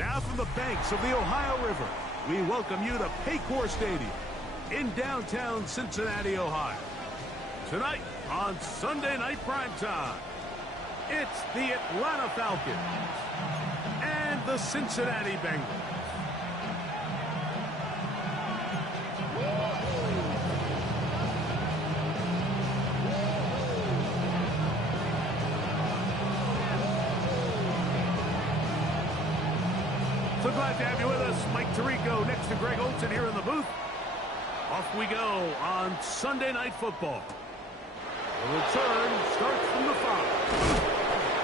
Now from the banks of the Ohio River, we welcome you to Paycor Stadium in downtown Cincinnati, Ohio. Tonight on Sunday Night Primetime, it's the Atlanta Falcons and the Cincinnati Bengals. So glad to have you with us. Mike Tirico next to Greg Olson here in the booth. Off we go on Sunday Night Football. The return starts from the 5.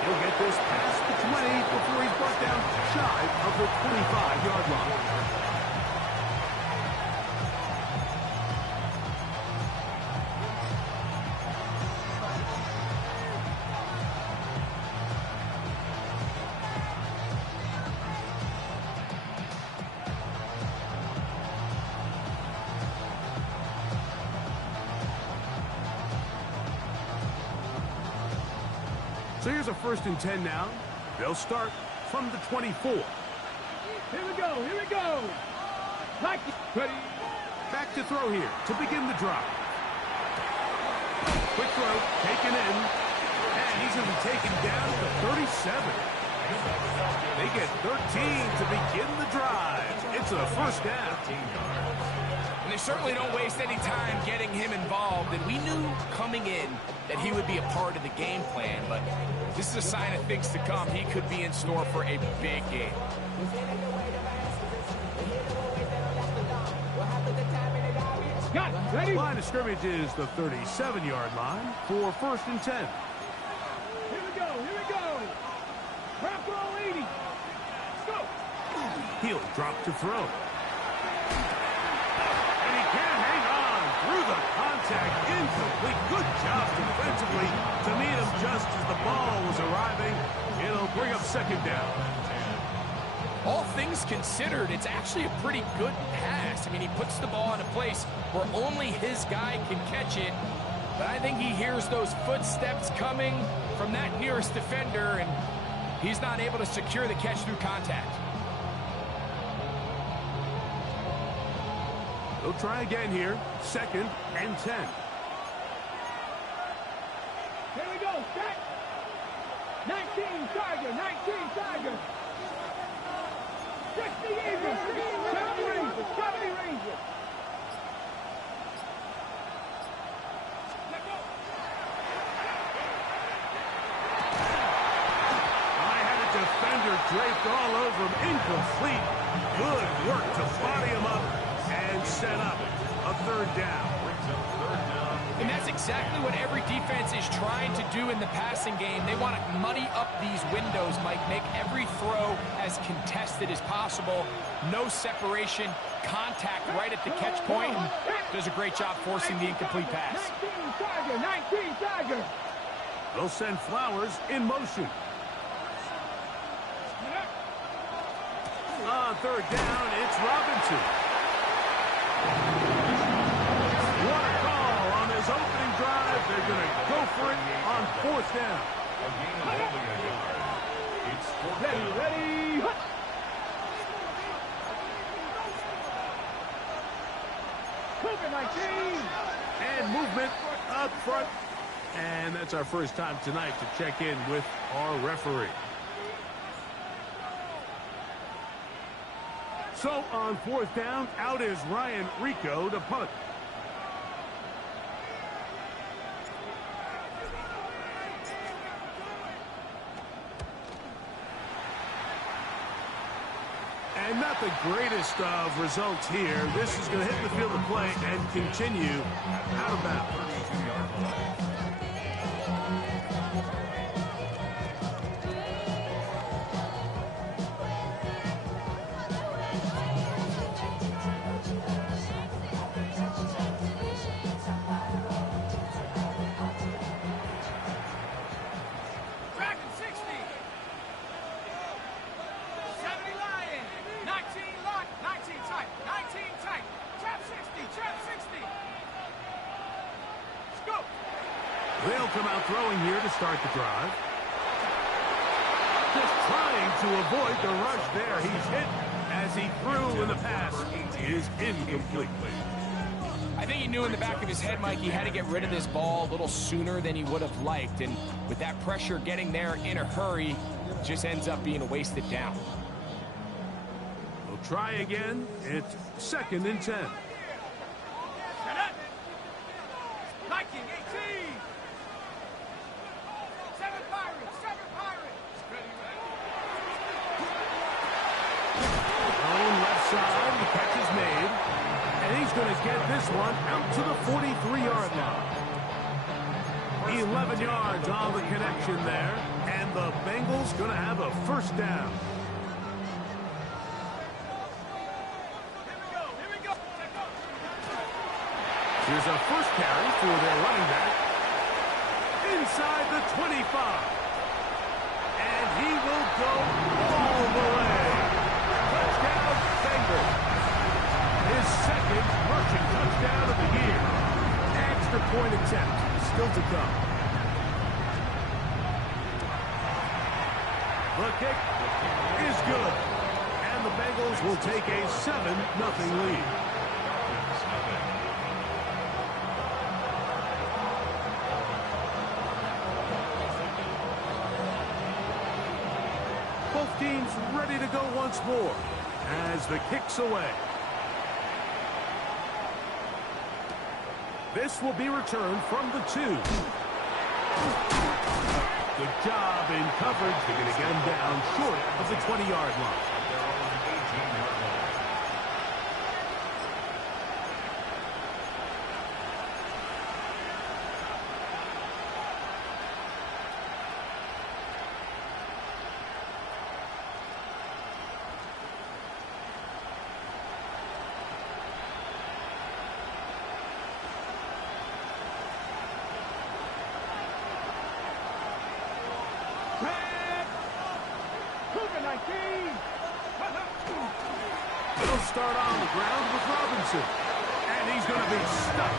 He'll get this past the 20 before he's brought down shy of the 25-yard line. So here's a 1st and 10 now. They'll start from the 24. Here we go, here we go. Ready. Back to throw here to begin the drive. Quick throw, taken in. And he's going to be taken down to 37. They get 13 to begin the drive. It's a 1st down. And they certainly don't waste any time getting him involved. And we knew coming in that he would be a part of the game plan, but this is a sign of things to come. He could be in store for a big game. Got it. Ready? Line of scrimmage is the 37-yard line for 1st and 10. Here we go, here we go. Wrap roll 80. Let's go. He'll drop to throw. And he can't hang on through the contact. Incomplete. Good job defensively to meet him just as the ball was arriving. It'll bring up 2nd down. All things considered, it's actually a pretty good pass. I mean, he puts the ball in a place where only his guy can catch it. But I think he hears those footsteps coming from that nearest defender, and he's not able to secure the catch through contact. They'll try again here. 2nd and 10. Here we go, set. 19 Tiger, 19 Tiger. 60 Eagles, 70 Rangers, 70 Rangers. I had a defender draped all over him. Incomplete. Good work to body him up and set up a 3rd down. And that's exactly what every defense is trying to do in the passing game. They want to muddy up these windows, Mike, make every throw as contested as possible. No separation, contact right at the catch point, and does a great job forcing the incomplete pass. 19 Tiger, 19 Tiger. They'll send Flowers in motion. On 3rd down, it's Robinson. What a call on his opening drive. They're going to go for it on 4th down. Ready. COVID-19. And movement up front. And that's our first time tonight to check in with our referee. So on 4th down, out is Ryan Rico to punt. And not the greatest of results here. This is going to hit the field of play and continue out of bounds. They'll come out throwing here to start the drive. just trying to avoid the rush there. He's hit as he threw, and the pass is incomplete. I think he knew in the back of his head, Mike, he had to get rid of this ball a little sooner than he would have liked. And with that pressure getting there in a hurry, it just ends up being a wasted down. We'll try again. It's 2nd and 10. Viking 18. 7 Pirates. 7 Pirates. On left side, the catch is made. And he's going to get this one out to the 43-yard line. 11 yards on the connection there. And the Bengals going to have a first down. Here's a first carry for their running back. Inside the 25. And he will go all the way. Touchdown, Bengals. His 2nd rushing touchdown of the year. Extra point attempt still to come. The kick is good. And the Bengals will take a 7-0 lead. Both teams ready to go once more as the kick's away. This will be returned from the 2. Good job in coverage. They're going to get him down short of the 20-yard line. They'll start on the ground with Robinson. And he's going to be stuck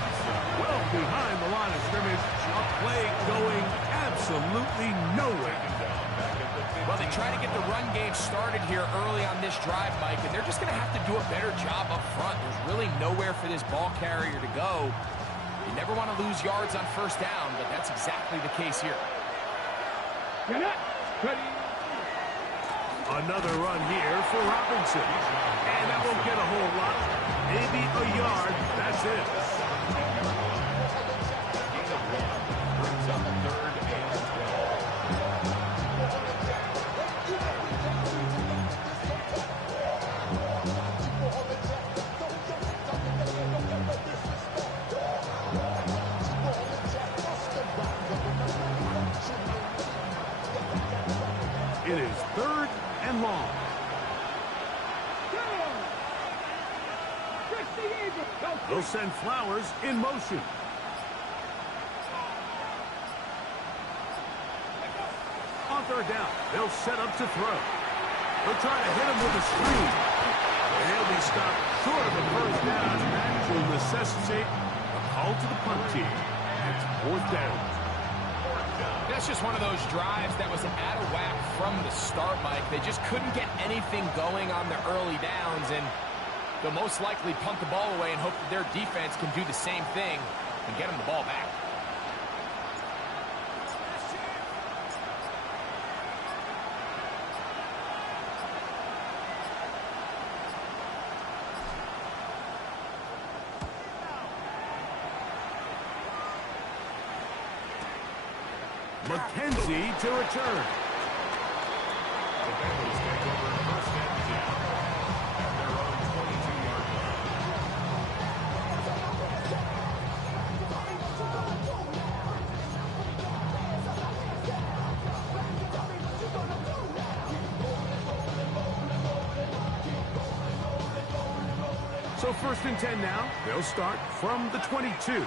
well behind the line of scrimmage. A play going absolutely nowhere. Well, they try to get the run game started here early on this drive, Mike, and they're just going to have to do a better job up front. There's really nowhere for this ball carrier to go. You never want to lose yards on first down, but that's exactly the case here. Ready. Another run here for Robinson. And that won't get a whole lot. Maybe a yard. That's it. It is 3rd and long. They'll send Flowers in motion. On 3rd down, they'll set up to throw. They'll try to hit him with a screen. And he'll be stopped short of a first down. That will necessitate a call to the punt team. It's 4th down. That's just one of those drives that was out of whack from the start, Mike. They just couldn't get anything going on the early downs, and they'll most likely punt the ball away and hope that their defense can do the same thing and get them the ball back. McKenzie to return. The Bengals take over 1st and 10 at their own 22-yard line. So 1st and 10 now. They'll start from the 22.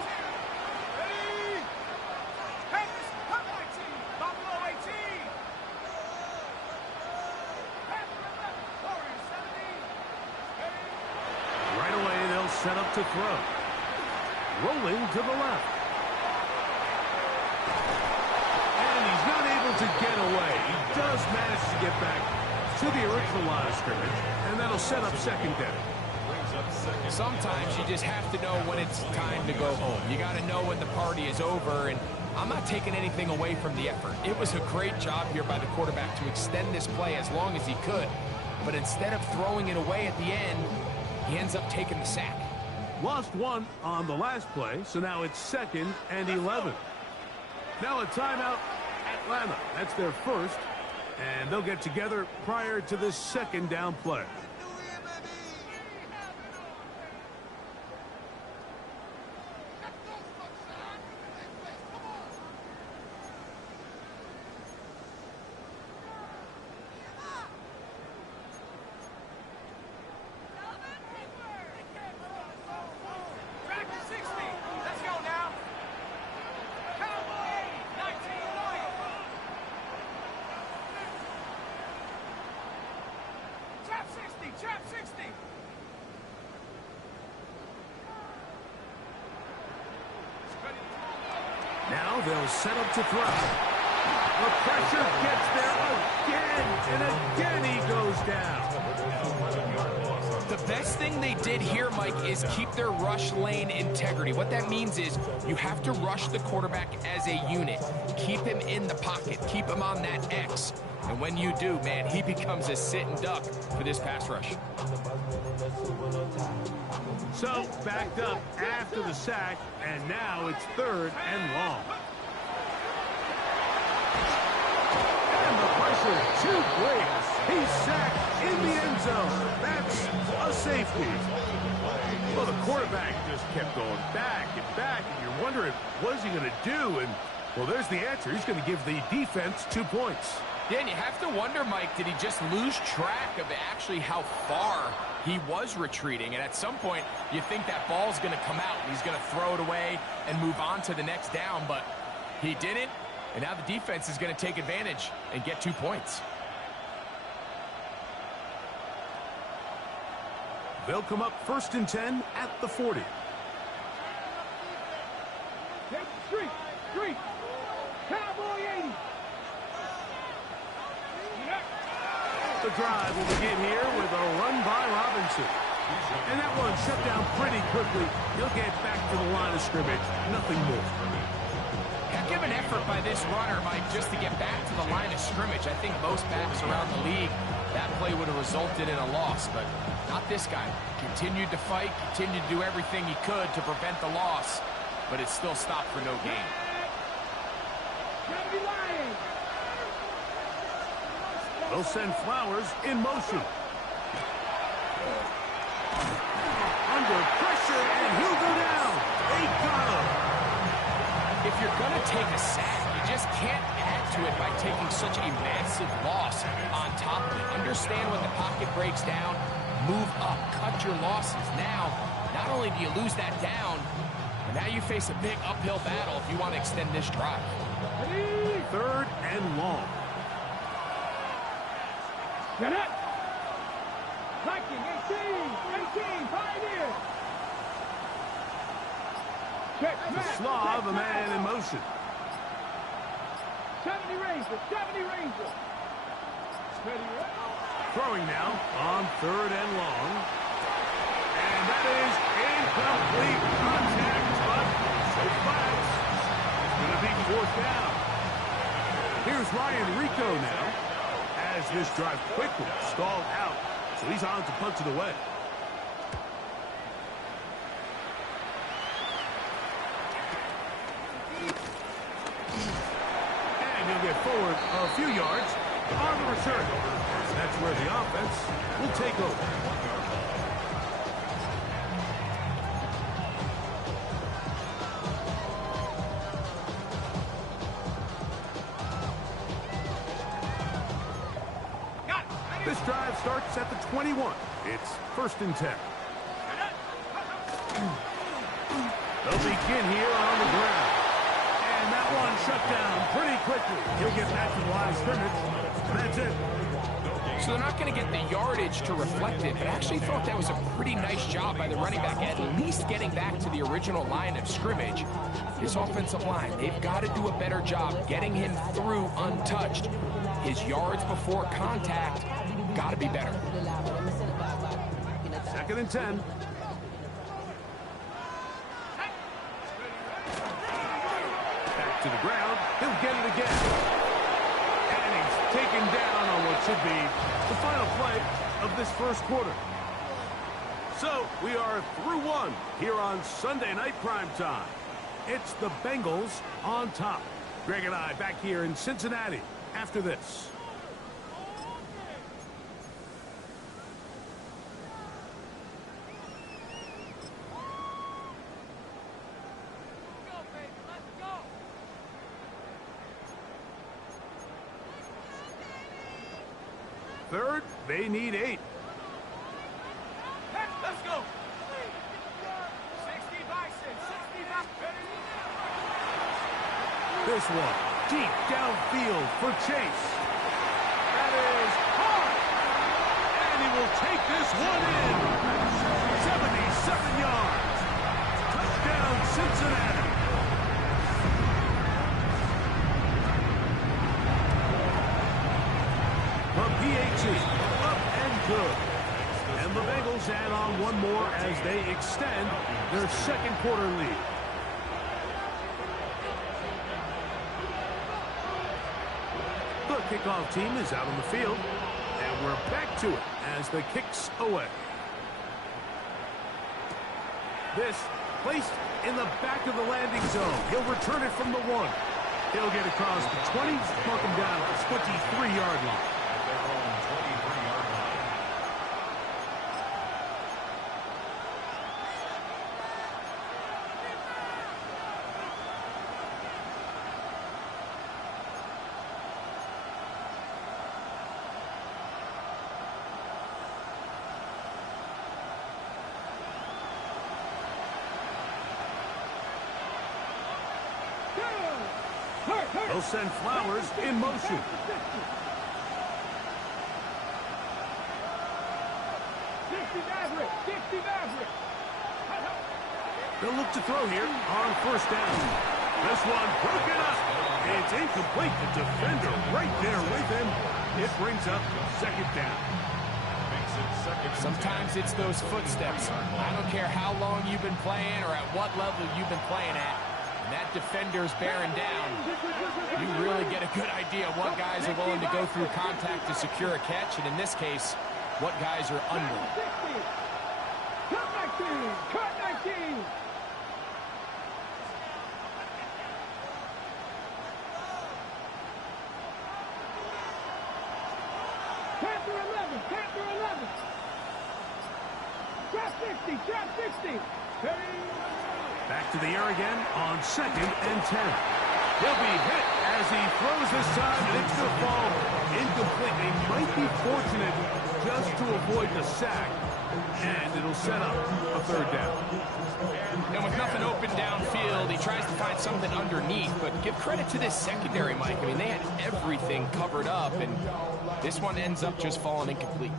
Set up to throw. Rolling to the left. And he's not able to get away. He does manage to get to the original line of scrimmage, and that'll set up second down. Sometimes you just have to know when it's time to go home. You got to know when the party is over, and I'm not taking anything away from the effort. It was a great job here by the quarterback to extend this play as long as he could, but instead of throwing it away at the end, he ends up taking the sack. Lost one on the last play, so now it's 2nd and 11. Now a timeout, Atlanta. That's their first, and they'll get together prior to this second down play. Now they'll set up to throw. The pressure gets there again, and again he goes down. The best thing they did here, Mike, is keep their rush lane integrity. What that means is you have to rush the quarterback as a unit. Keep him in the pocket. Keep him on that X. And when you do, man, he becomes a sitting duck for this pass rush. So, backed up after the sack, and now it's 3rd and long. And the pressure too great. He's sacked in the end zone. That's a safety. Well, the quarterback just kept going back and back, and you're wondering, what is he going to do? And, well, there's the answer. He's going to give the defense 2 points. Yeah, and you have to wonder, Mike, did he just lose track of actually how far he was retreating? And at some point, you think that ball's going to come out. He's going to throw it away and move on to the next down, but he didn't. And now the defense is going to take advantage and get 2 points. They'll come up 1st and 10 at the 40. Take the street. Cowboy 80. The drive will begin here with a run by Robinson. And that one shut down pretty quickly. He'll get back to the line of scrimmage. Nothing more. Heck of an effort by this runner, Mike, just to get back to the line of scrimmage. I think most backs around the league, that play would have resulted in a loss, but not this guy. Continued to fight, continued to do everything he could to prevent the loss, but it still stopped for no gain. They'll send Flowers in motion. Under pressure, and he'll go down. They got him. If you're going to take a sack, you just can't add to it by taking such a massive loss on top of it. Understand when the pocket breaks down, move up, cut your losses. Now, not only do you lose that down, but now you face a big uphill battle if you want to extend this drive. 3rd and long. Get it! Viking, 18, Pioneer! Check, The Slav, a man in motion. 70 Ranger! Steady Ranger! Throwing now on 3rd and long. And that is incomplete contact, but so flags. It's going to be 4th down. Here's Ryan Rico now, as this drive quickly stalled out, so he's on to punch it away. And he'll get forward a few yards on the return. That's where the offense will take over. This drive starts at the 21. It's 1st and 10. They'll begin here on the ground. And that one shut down pretty quickly. He'll get back to the line of scrimmage. That's it. So they're not going to get the yardage to reflect it, but I actually thought that was a pretty nice job by the running back, at least getting back to the original line of scrimmage. This offensive line, they've got to do a better job getting him through untouched. His yards before contact got to be better. 2nd and 10. Back to the ground. He'll get it again. And he's taken down on what should be the final play of this first quarter. So we are through one here on Sunday Night Primetime. It's the Bengals on top. Greg and I back here in Cincinnati after this. Third, they need 8. Let's go. This one, deep downfield for Chase. That is hard. And he will take this one in. 77 yards. Touchdown, Cincinnati. The PAT, up and good. And the Bengals add on one more as they extend their second quarter lead. The kickoff team is out on the field, and we're back to it as the kick's away. This placed in the back of the landing zone. He'll return it from the 1. He'll get across the 20, mark him down at the 23-yard line. They'll send Flowers in motion. They'll look to throw here on first down. This one broken up. It's incomplete. The defender right there with him. It brings up second down. Sometimes it's those footsteps. I don't care how long you've been playing or at what level you've been playing at. When that defender's bearing down, you really get a good idea of what guys are willing to go through contact to secure a catch, and in this case, what guys are unwilling. Cut 19! Panther 11! Drop 60! Drop 60! Back to the air again on 2nd and 10. He'll be hit as he throws this time, and it's going to fall incomplete. They might be fortunate just to avoid the sack, and it'll set up a third down. And with nothing open downfield, he tries to find something underneath, but give credit to this secondary, Mike. I mean, they had everything covered up, and this one ends up just falling incomplete.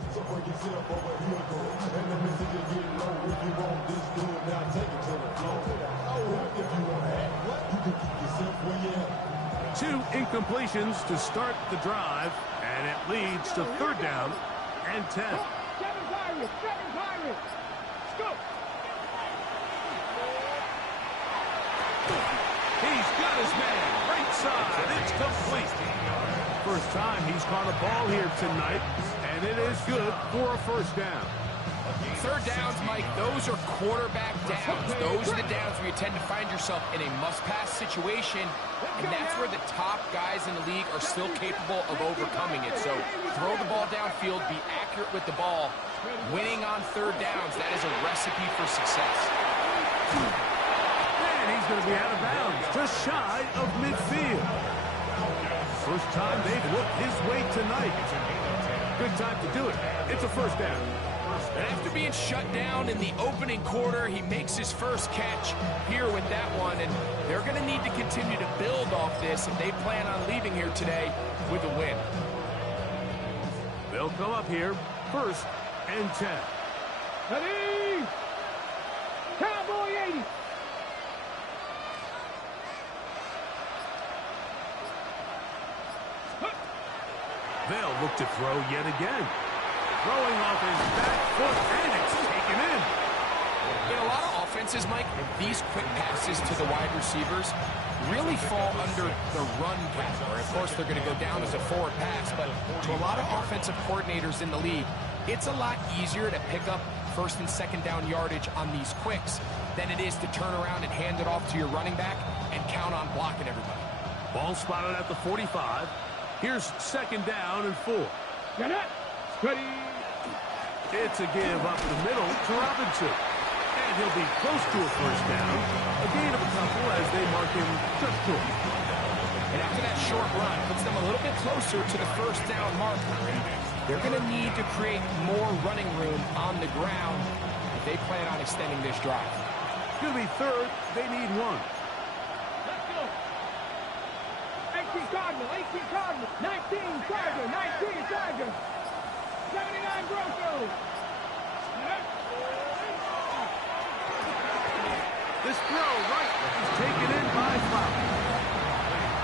Two incompletions to start the drive, and it leads to third down and 10. Seven Pirates! Go! He's got his man, right side, it's complete. First time he's caught a ball here tonight, and it is good for a first down. Third downs, Mike, those are quarterback downs. Those are the downs where you tend to find yourself in a must-pass situation, and that's where the top guys in the league are still capable of overcoming it. So throw the ball downfield, be accurate with the ball. Winning on third downs, that is a recipe for success. And he's going to be out of bounds, just shy of midfield. First time they've looked his way tonight. Good time to do it. It's a first down. And after being shut down in the opening quarter, he makes his first catch here with that one, and they're going to need to continue to build off this if they plan on leaving here today with a win. They'll come up here, 1st and 10. Ready! Cowboy 80! They'll look to throw yet again. Throwing off his back foot, and it's taken in. In a lot of offenses, Mike, these quick passes to the wide receivers really fall under the run category. Of course, they're going to go down as a forward pass, but to a lot of offensive coordinators in the league, it's a lot easier to pick up first and second down yardage on these quicks than it is to turn around and hand it off to your running back and count on blocking everybody. Ball spotted at the 45. Here's second down and 4. Get it. Steady. It's a give up the middle to Robinson. And he'll be close to a first down. A gain of a couple as they mark him just short. And after that short run, puts them a little bit closer to the first down marker. They're going to need to create more running room on the ground if they plan on extending this drive. It's going to be third. They need 1. Let's go. 18 Cardinal, 18 Cardinal, 19 Charger, 19 Charger, 79 Broncos. This throw right is taken in by Flower.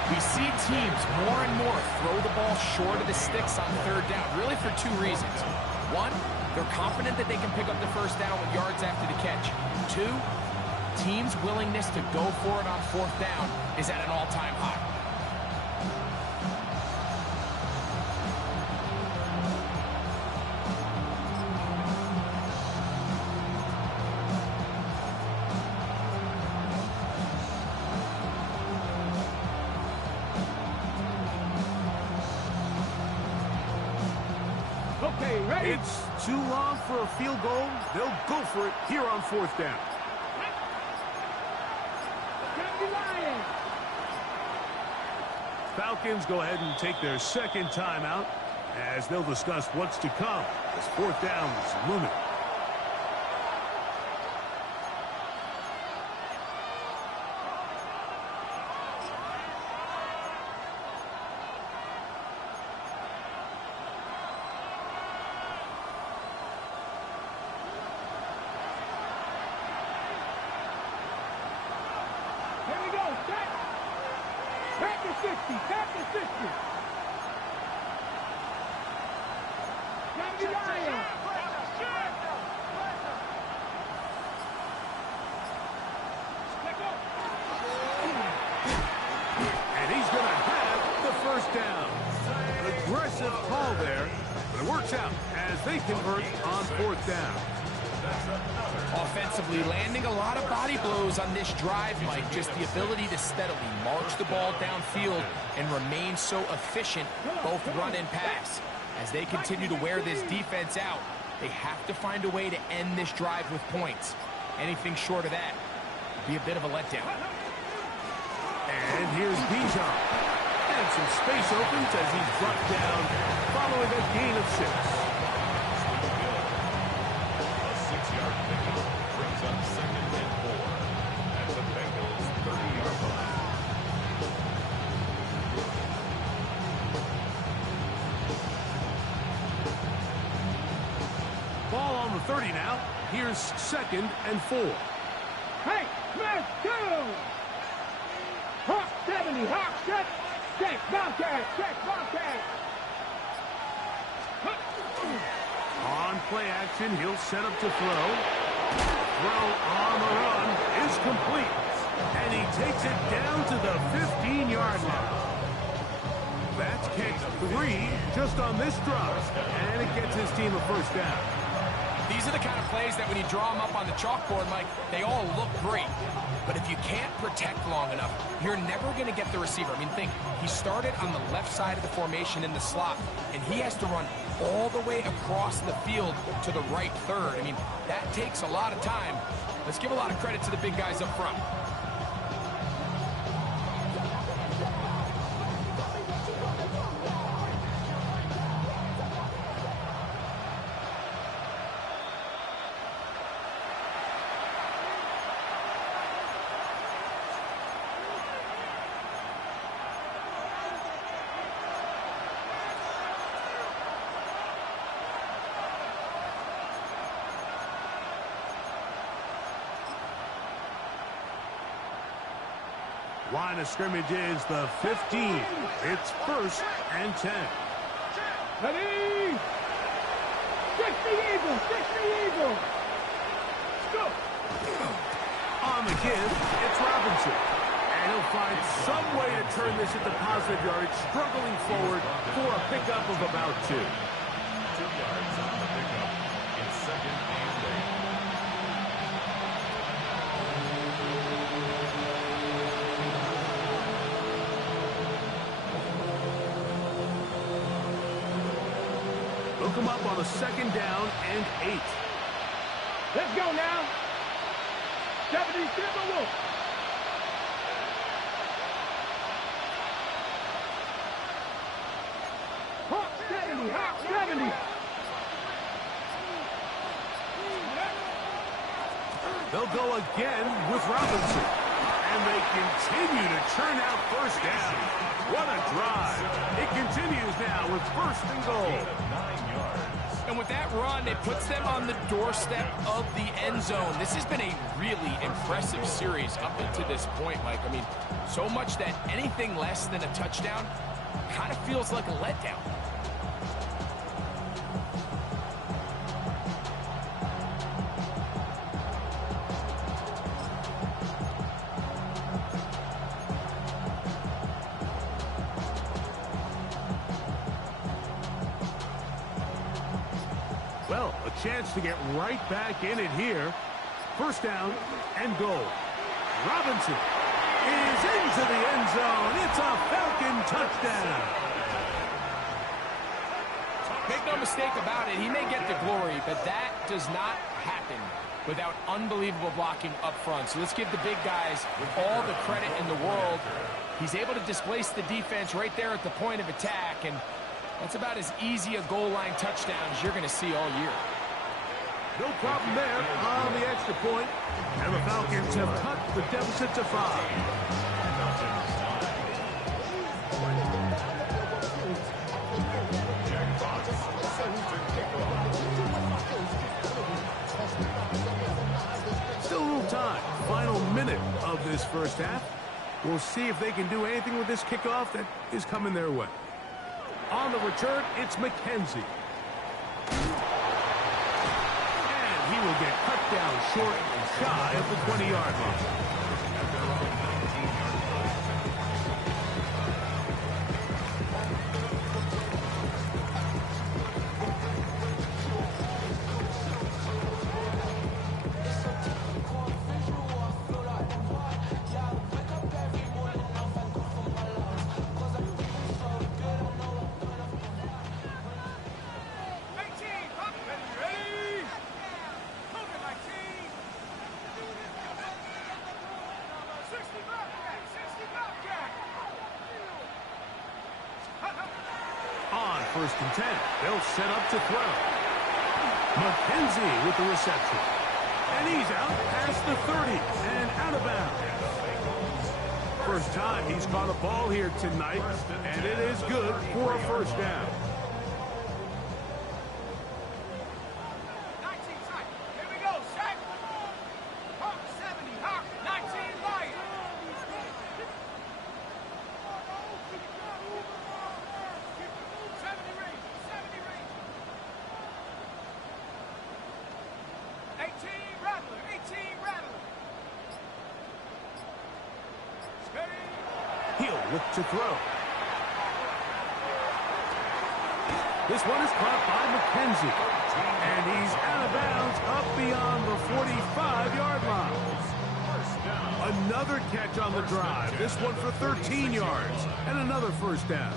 We see teams more and more throw the ball short of the sticks on third down, really for 2 reasons. 1, they're confident that they can pick up the first down with yards after the catch. 2, teams' willingness to go for it on fourth down is at an all-time high. Okay, ready? It's too long for a field goal. They'll go for it here on fourth down. Lions. Falcons go ahead and take their second timeout as they'll discuss what's to come as fourth down is looming. Here we go. Set. Back to 60. Back to 60. 70 Lions. Let go. And he's going to have the first down. An aggressive call there, but it works out as they convert on fourth down. Offensively, landing a lot of body blows on this drive, Mike. Just the ability to steadily march the ball downfield and remain so efficient, both run and pass. As they continue to wear this defense out, they have to find a way to end this drive with points. Anything short of that would be a bit of a letdown. And here's Bijan. And some space opens as he's brought down following a gain of 6. A 6-yard pickup brings up second and 4 at the Bengals' 30-yard line. Ball on the 30 now. Here's second and 4. Hey, Smith, go! Hawk 70, Hawk set, check, Bobcat, On play action, he'll set up to throw. Throw on the run is complete. And he takes it down to the 15-yard line. That's kick 3 just on this drive. And it gets his team a first down. These are the kind of plays that when you draw them up on the chalkboard, Mike, they all look great. But if you can't protect long enough, you're never going to get the receiver. I mean, think, he started on the left side of the formation in the slot, and he has to run all the way across the field to the right third. I mean, that takes a lot of time. Let's give a lot of credit to the big guys up front. Line of scrimmage is the 15. It's first and 10. Ready? Fix the eagle! Fix the eagle! Let's go! On the give, it's Robinson. And he'll find some way to turn this into positive yardage, struggling forward for a pickup of about 2. 2 yards on the pickup. It's 2nd and 8. Hook him up on a 2nd down and 8. Let's go now. 70, Timberwolves. Hawk 70, Hawk 70. They'll go again with Robinson. And they continue to churn out first down. What a drive. It continues now with 1st and goal. 9 yards. And with that run, it puts them on the doorstep of the end zone. This has been a really impressive series up until this point, Mike. I mean, so much that anything less than a touchdown kind of feels like a letdown. Well, a chance to get right back in it here. 1st down and goal. Robinson is into the end zone. It's a Falcon touchdown. Make no mistake about it, he may get the glory, but that does not happen without unbelievable blocking up front. So let's give the big guys all the credit in the world. He's able to displace the defense right there at the point of attack, and that's about as easy a goal line touchdown as you're going to see all year. No problem there on the extra point. And the Falcons have cut the deficit to 5. Still a little time. Final minute of this 1st half. We'll see if they can do anything with this kickoff that is coming their way. On the return, it's McKenzie. And he will get cut down short and shy of the 20-yard line. On 1st and 10, they'll set up to throw. McKenzie with the reception. And he's out past the 30 and out of bounds. First time he's caught a ball here tonight, and it is good for a 1st down. 19 side. Here we go, set. Hawk 70, Hawk 19 light. 70 range, 70 range. 18 Rattler, 18 Rattler. Steady. He'll look to throw. This one is caught by McKenzie. And he's out of bounds up beyond the 45-yard line. Another catch on the drive. This one for 13 yards. And another 1st down.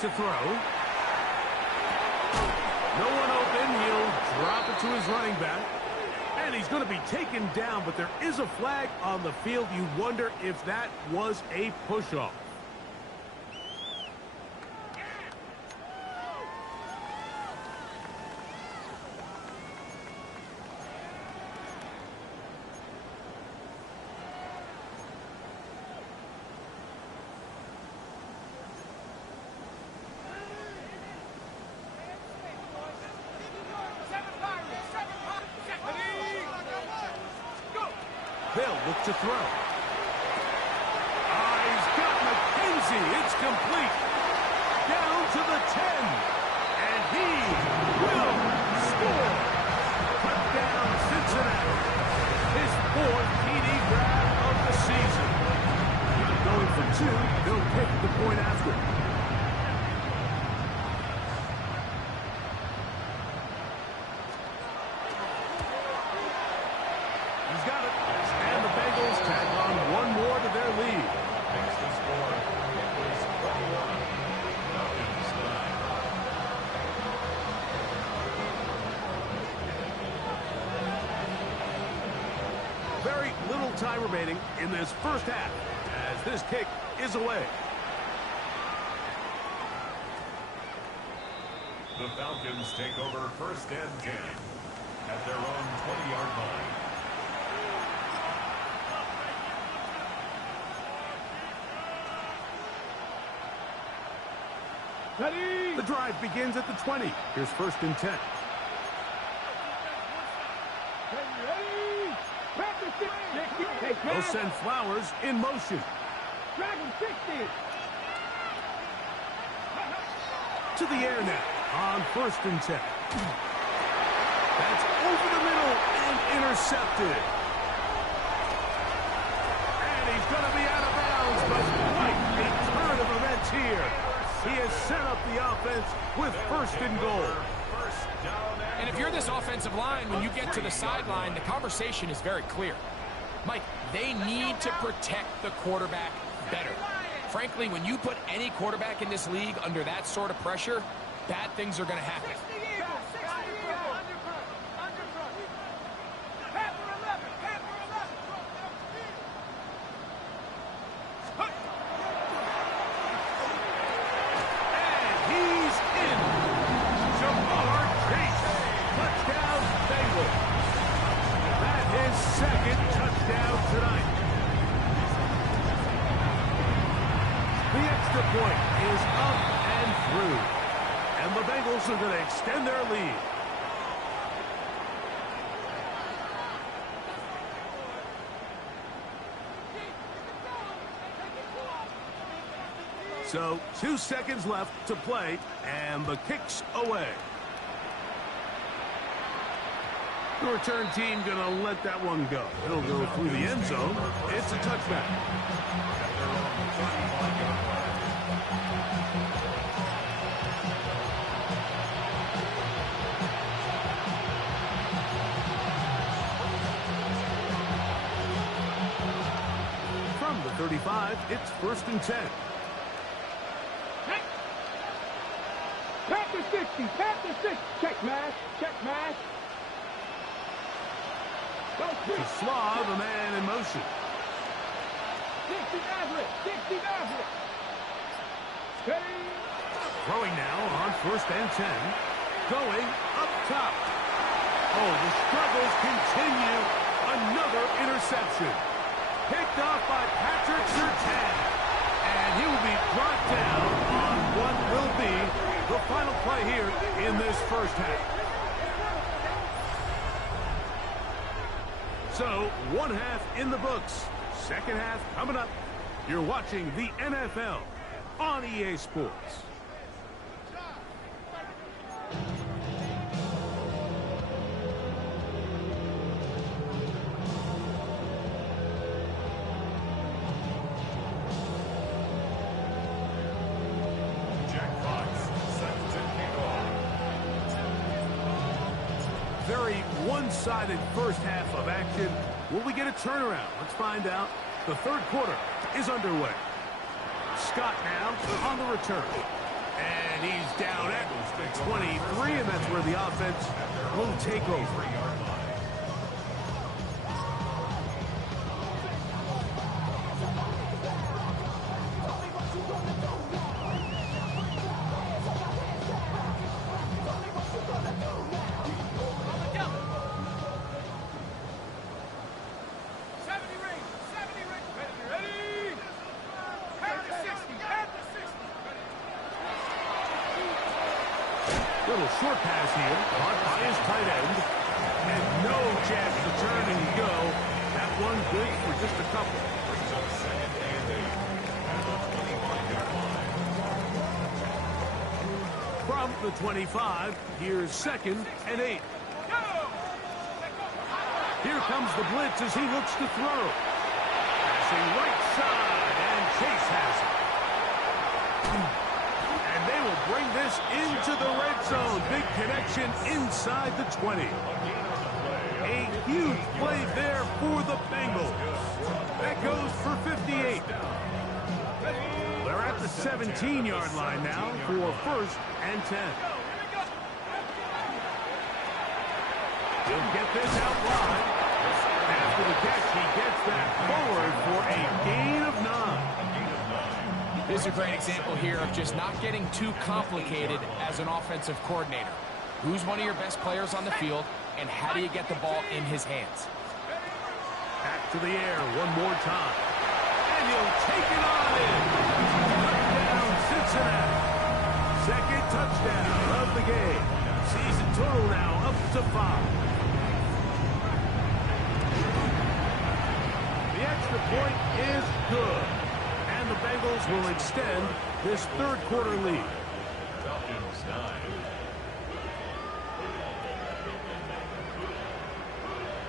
To throw. No one open. He'll drop it to his running back. And he's going to be taken down, but there is a flag on the field. You wonder if that was a push-off. They'll look to throw. He's got McKenzie. It's complete. Down to the 10. And he will score. Touchdown, Cincinnati. His 4th TD grab of the season. Not going for 2. They'll kick the point after. He's got it. And the Bengals tack on one more to their lead. Makes the score. It was 21. Falcons 9. Very little time remaining in this first half as this kick is away. The Falcons take over 1st and 10 at their own 20-yard line. Ready? The drive begins at the 20. Here's 1st and 10. Ready? Practice 60. Take They'll pass. send Flowers in motion. Drag him 60. To the air now on 1st and 10. That's over the middle and intercepted. And he's going to be out of bounds, but quite a turn of events here. He has set up the offense with 1st and goal. And if you're this offensive line, when you get to the sideline, the conversation is very clear. Mike, they need to protect the quarterback better. Frankly, when you put any quarterback in this league under that sort of pressure, bad things are going to happen. Second touchdown tonight. The extra point is up and through. And the Bengals are going to extend their lead. So 2 seconds left to play, and the kick's away. The return team going to let that one go. It'll go through the end zone. It's a touchback. From the 35, it's 1st and 10. Pack the 60. Pack the 60. Check mash. Check mash. To Slaw, the man in motion. 60 Maverick. 60 Maverick. Steady. Throwing now on 1st and 10. Going up top. Oh, the struggles continue. Another interception. Picked off by Patrick Surtain. And he will be brought down on what will be the final play here in this first half. So, one half in the books. Second half coming up. You're watching the NFL on EA Sports. Very one-sided first half of action. Will we get a turnaround? Let's find out. The third quarter is underway. Scott now on the return. And he's down at 23, and that's where the offense will take over. Little short pass here, caught by his tight end. And no chance to turn and go. That one good for just a couple. Brings up second and 8 at the 25-yard line. From the 25, here's second and 8. Here comes the blitz as he looks to throw. Passing right side, and Chase has it. And they will bring this into the red zone. Big connection inside the 20. A huge play there for the Bengals. That goes for 58. They're at the 17-yard line now for first and 10. He'll get this out wide. After the catch, he gets that forward for a gain of 9. This is a great example here of just not getting too complicated as an offensive coordinator. Who's one of your best players on the field, and how do you get the ball in his hands? Back to the air one more time. And he'll take it on in. Touchdown, Cincinnati. Second touchdown of the game. Season total now up to 5. The extra point is good. And the Bengals will extend this third quarter lead. Falcons 9.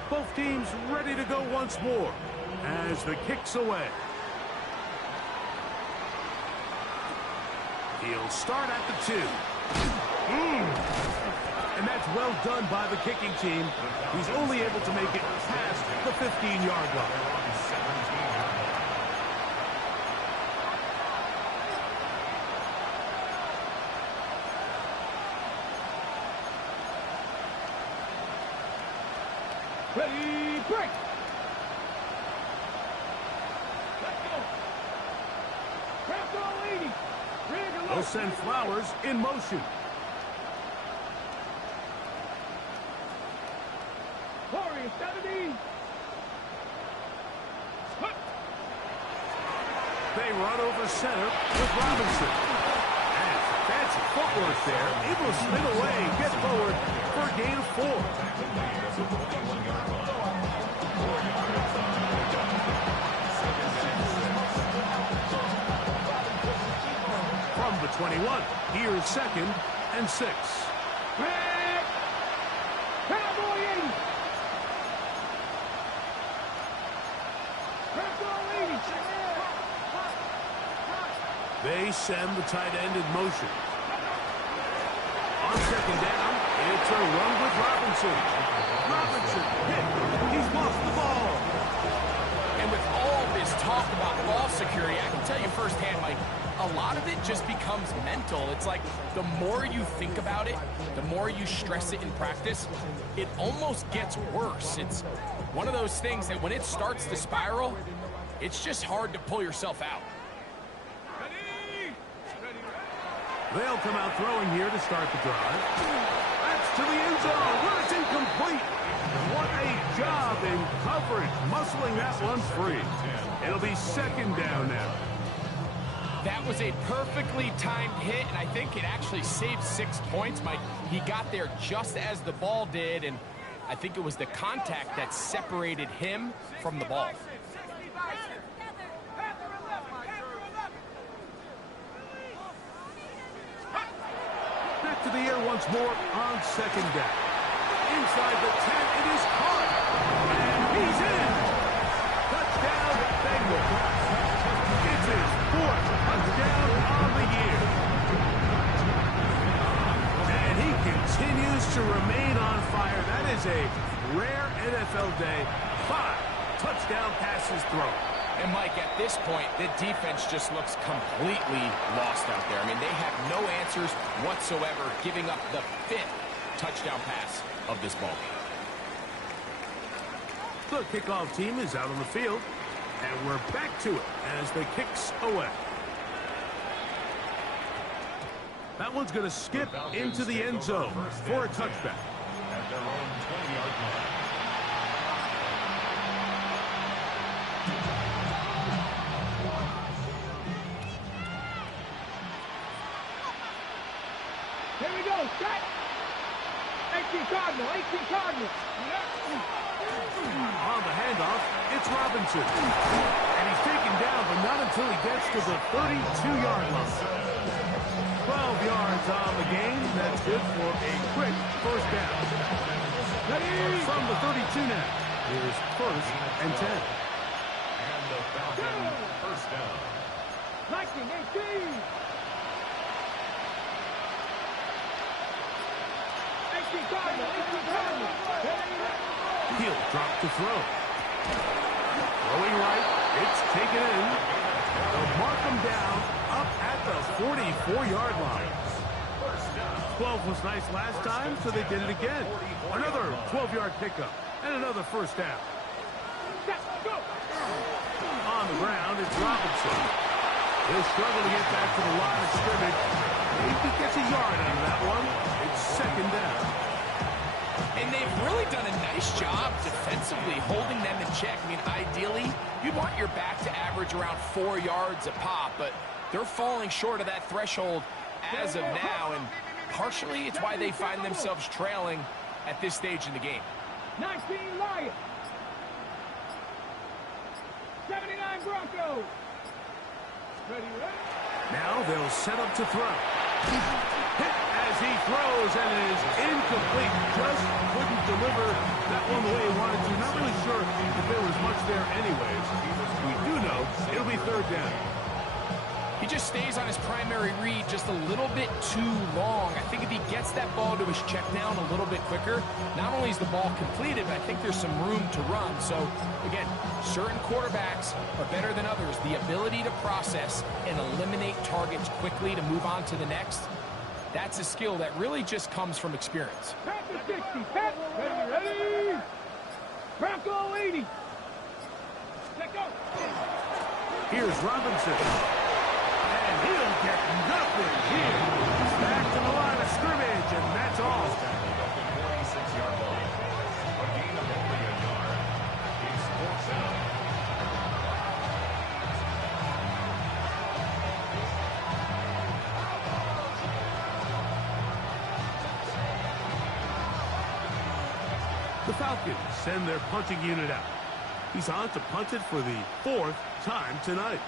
Both teams ready to go once more as the kick's away. He'll start at the 2. And that's well done by the kicking team. He's only able to make it past the 15-yard line. Ready, break. Let's go. Craft all 80. They'll send Flowers in motion. Warriors, 70. They run over center with Robinson. And fancy footwork there. Able to spin away and get forward for a gain of 4. From the 21, here's second and 6. Red. Cowboy 80. Craft all 80. They send the tight end in motion. On second down, it's a run with Robinson. Robinson hit. He's lost the ball. And with all this talk about ball security, I can tell you firsthand, Mike, a lot of it just becomes mental. It's like the more you think about it, the more you stress it in practice, it almost gets worse. It's one of those things that when it starts to spiral, it's just hard to pull yourself out. They'll come out throwing here to start the drive. That's to the end zone, but it's incomplete. What a job in coverage, muscling that one free. It'll be second down now. That was a perfectly timed hit, and I think it actually saved 6 points, Mike. He got there just as the ball did, and I think it was the contact that separated him from the ball. Back to the air once more on second down. Inside the 10, it is caught. And he's in. Touchdown, Bengals. It's his 4th touchdown on the year. And he continues to remain on fire. That is a rare NFL day. 5 touchdown passes thrown. And, Mike, at this point, the defense just looks completely lost out there. I mean, they have no answers whatsoever, giving up the 5th touchdown pass of this ball game. The kickoff team is out on the field, and we're back to it as the kick's away. That one's going to skip into the end zone for a touchback. At their own 20-yard line. Here we go, set. 18 Cardinal, 18 Cardinal. On the handoff, it's Robinson. And he's taken down, but not until he gets to the 32-yard line. 12 yards on the game. That's good for a quick first down. From the 32 now. Here's first and 10. And the Falcon first down. 19-18. He'll drop to throw. Throwing right. It's taken in. They'll mark him down up at the 44-yard line. 12 was nice last time, so they did it again. Another 12-yard pickup and another first down. On the ground, it's Robinson. He'll struggle to get back to the line of scrimmage. Maybe gets a yard out of that one. It's second down. And they've really done a nice job defensively holding them in check. I mean, ideally, you'd want your back to average around 4 yards a pop, but they're falling short of that threshold as of now, and partially it's why they find themselves trailing at this stage in the game. 19 Lions. 79 Broncos. Ready. Now they'll set up to throw. Hit as he throws, and it is incomplete. Just couldn't deliver that one the way he wanted to. Not really sure if there was much there anyways. We do know it'll be third down. He just stays on his primary read just a little bit too long. I think if he gets that ball to his check down a little bit quicker, not only is the ball completed, but I think there's some room to run. So, again, certain quarterbacks are better than others. The ability to process and eliminate targets quickly to move on to the next, that's a skill that really just comes from experience. Pat the 60. Pat. Ready. Bronco 80. Let go. Here's Robinson. And he'll get nothing here. He's back to the line of scrimmage, and that's all. 46-yard line. A gain of only a yard. It's fourth down. The Falcons send their punting unit out. He's on to punt it for the fourth time tonight.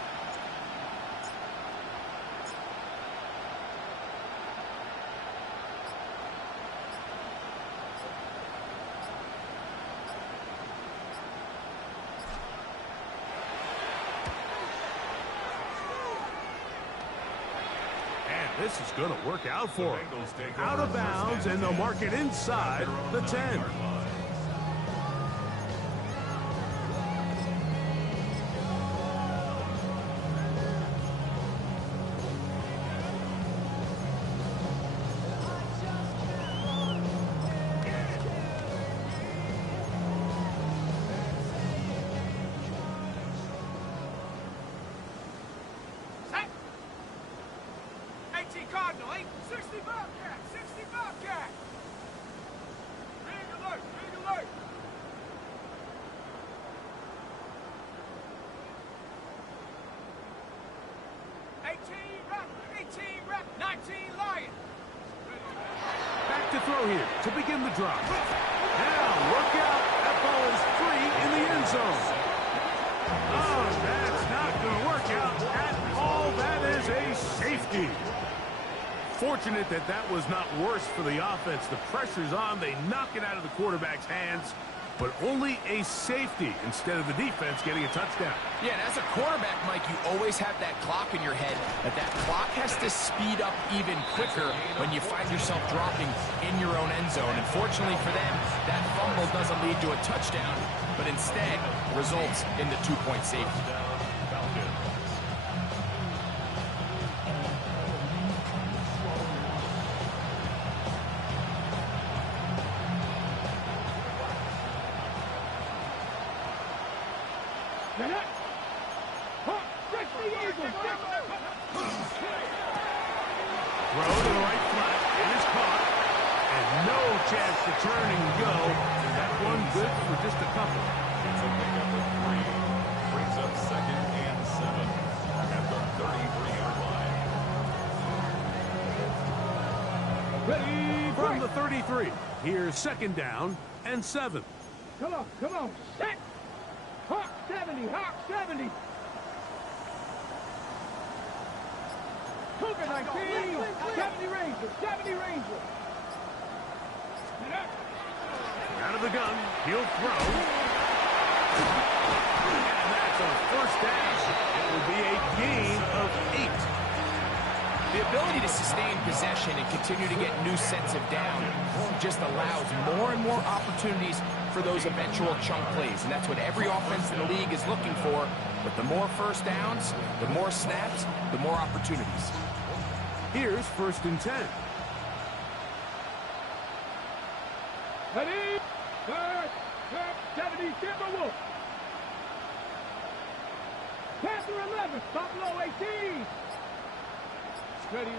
This is going to work out for him. Out of bounds, and they'll mark it inside the 10. Cardinal, 60 Bobcat, 60 Bobcat. Ring alert, ring alert. 18 rep, 19 Lions. Back to throw here to begin the drop. Now, look out. That ball is free in the end zone. Oh, that's not going to work out at all. That is a safety. Fortunate that that was not worse for the offense. The pressure's on. They knock it out of the quarterback's hands, but only a safety instead of the defense getting a touchdown. Yeah, and as a quarterback, Mike, you always have that clock in your head, but that clock has to speed up even quicker when you find yourself dropping in your own end zone. And fortunately for them, that fumble doesn't lead to a touchdown, but instead results in the 2-point safety. Throw to the right flat. It is caught. And no chance to turn and go. That one good for just a couple. It's a pickup of 3. Brings up second and 7 at the 33-yard line. Ready from the 33. Here's second down and 7. Come on. Set. Hawk 70. Hawk 70. Cougar 19. 70 Ranger. 70 Ranger. Out of the gun. He'll throw. And that's a first down. It will be a gain of 8. The ability to sustain possession and continue to get new sets of down just allows more and more opportunities for those eventual chunk plays. And that's what every offense in the league is looking for. But the more first downs, the more snaps, the more opportunities. Here's 1st and 10. Ready? Third. 70 Timberwolves. Panther 11. Buffalo 18. Ready?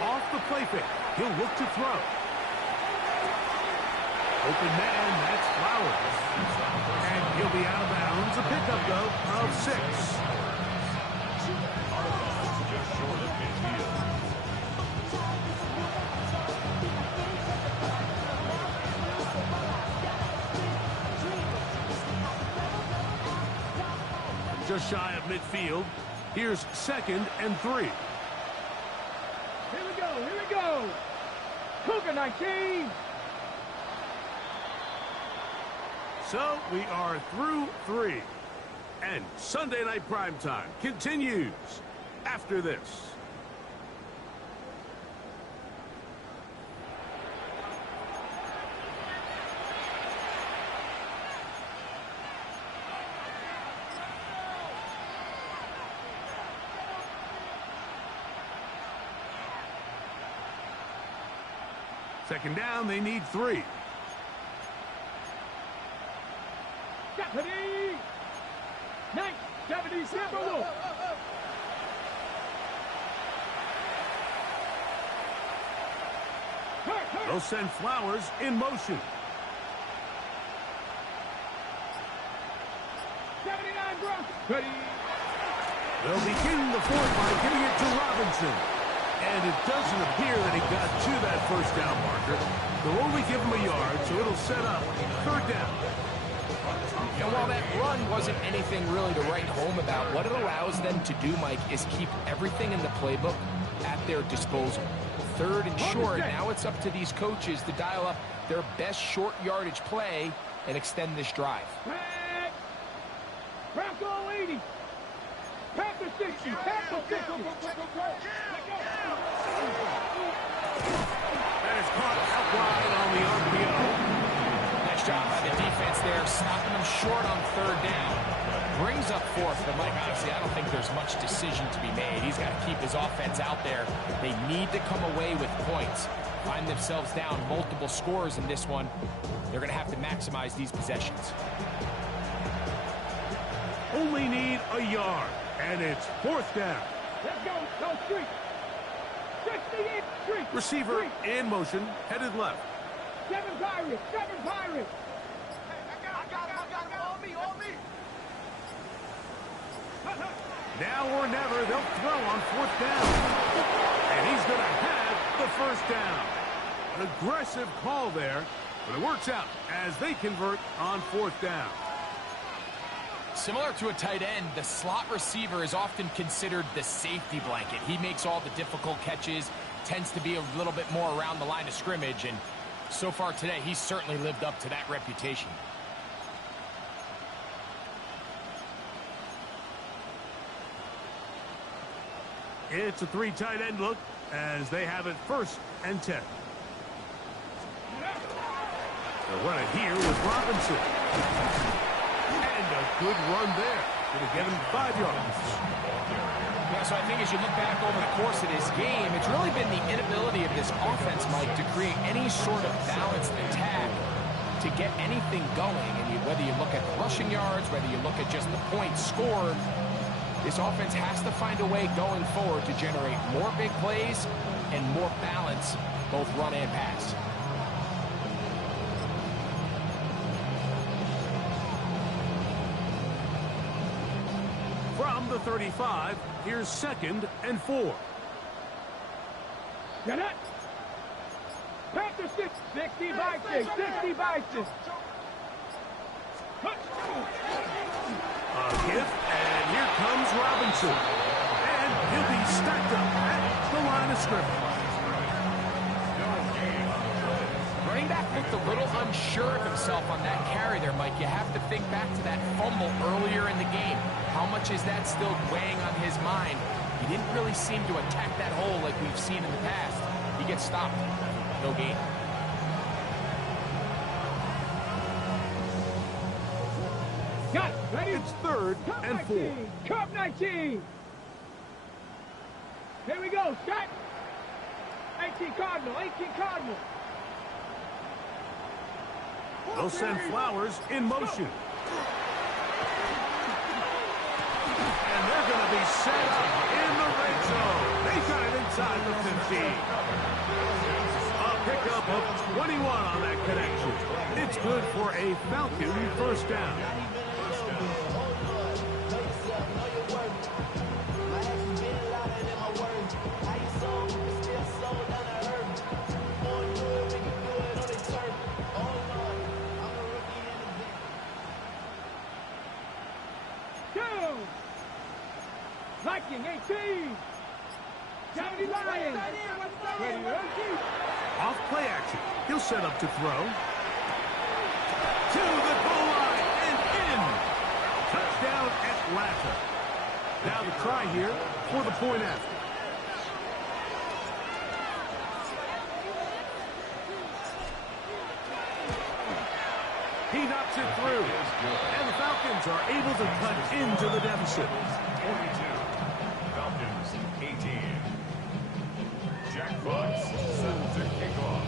Off the play fake. He'll look to throw. Open man, that's Flowers. And he'll be out of bounds. A pickup, though, of 6. Just short of midfield. Just shy of midfield. Here's 2nd and 3. Here we go. Cougar 19. So we are through 3. And Sunday Night Primetime continues after this. Second down, they need 3. Deputy! 70 Timberwolves! They'll send Flowers in motion. 79 Broncos! Ready? They'll begin the 4th by giving it to Robinson. And it doesn't appear that he got to that first down marker. They'll only give him a yard, so it'll set up 3rd down. And while that run wasn't anything really to write home about, what it allows them to do, Mike, is keep everything in the playbook at their disposal. 3rd and short, now it's up to these coaches to dial up their best short yardage play and extend this drive. Bronco 80. Panther 60. Panther 60. That is caught out wide on the RPO. Nice job by the defense there, stopping them short on 3rd down. Brings up 4th, but Mike, honestly, I don't think there's much decision to be made. He's got to keep his offense out there. They need to come away with points. Find themselves down multiple scores in this one. They're going to have to maximize these possessions. Only need a yard, and it's 4th down. Let's go. Go street. 68 street. Receiver in motion, headed left. 7 Pirates. 7 Pirates. Now or never, they'll throw on 4th down. And he's going to have the 1st down. An aggressive call there, but it works out as they convert on 4th down. Similar to a tight end, the slot receiver is often considered the safety blanket. He makes all the difficult catches, tends to be a little bit more around the line of scrimmage, and so far today, he's certainly lived up to that reputation. It's a 3 tight end look as they have it 1st and 10. The run it here was Robinson. And a good run there. Going to get him 5 yards. Yeah, so I think as you look back over the course of this game, it's really been the inability of this offense, Mike, to create any sort of balanced attack to get anything going. And whether you look at the rushing yards, whether you look at just the points scored, this offense has to find a way going forward to generate more big plays and more balance, both run and pass. From the 35, here's 2nd and 4. Get it. Panther 60 by 6. 60 by 6. A gift, and here comes Robinson. And he'll be stacked up at the line of scrimmage. Running back looked a little unsure of himself on that carry there, Mike. You have to think back to that fumble earlier in the game. How much is that still weighing on his mind? He didn't really seem to attack that hole like we've seen in the past. He gets stopped. No gain. Got it. Ready? It's 3rd and 4. Cup 19. Here we go. Set. 18 Cardinal. 18 Cardinal. They'll send Flowers in motion. And they're going to be set up in the red zone. They got it inside the 15. A pickup of 21 on that connection. It's good for a Falcon first down. Viking 18. 70 Lions. Ready, Reggie? Off play action. He'll set up to throw. To the goal line and in. Touchdown Atlanta. Now the try here for the point after. He knocks it through. And the Falcons are able to cut into the deficit. 42. Falcons 18. Jack Fox set to kick off.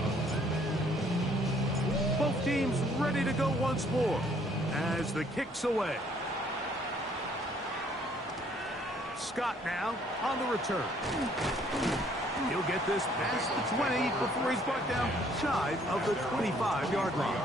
Both teams ready to go once more as the kick's away. Scott now on the return. He'll get this past the 20 before he's brought down shy of the 25-yard line.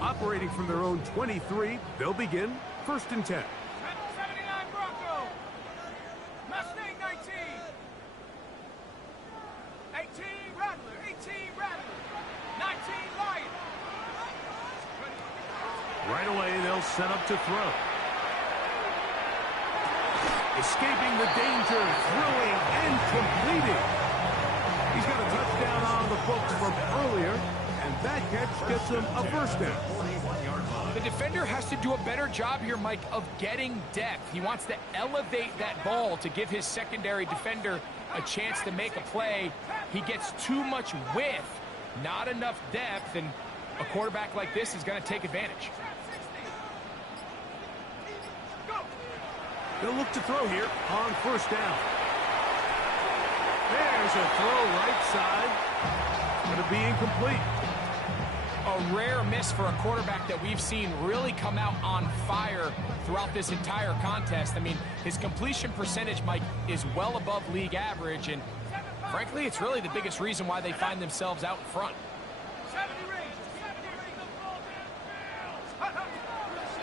Operating from their own 23, they'll begin 1st and 10. 79 Bronco. Mustang 19. 18 Rattler. 18 Rattler. 19 Lion. Right away, they'll set up to throw. Escaping the danger, throwing and completing. He's got a touchdown on the books from earlier, and that catch gets him a first down. The defender has to do a better job here, Mike, of getting depth. He wants to elevate that ball to give his secondary defender a chance to make a play. He gets too much width, not enough depth, and a quarterback like this is going to take advantage. They'll look to throw here on 1st down. There's a throw right side. Going to be incomplete. A rare miss for a quarterback that we've seen really come out on fire throughout this entire contest. I mean, his completion percentage, Mike, is well above league average, and frankly, it's really the biggest reason why they find themselves out in front.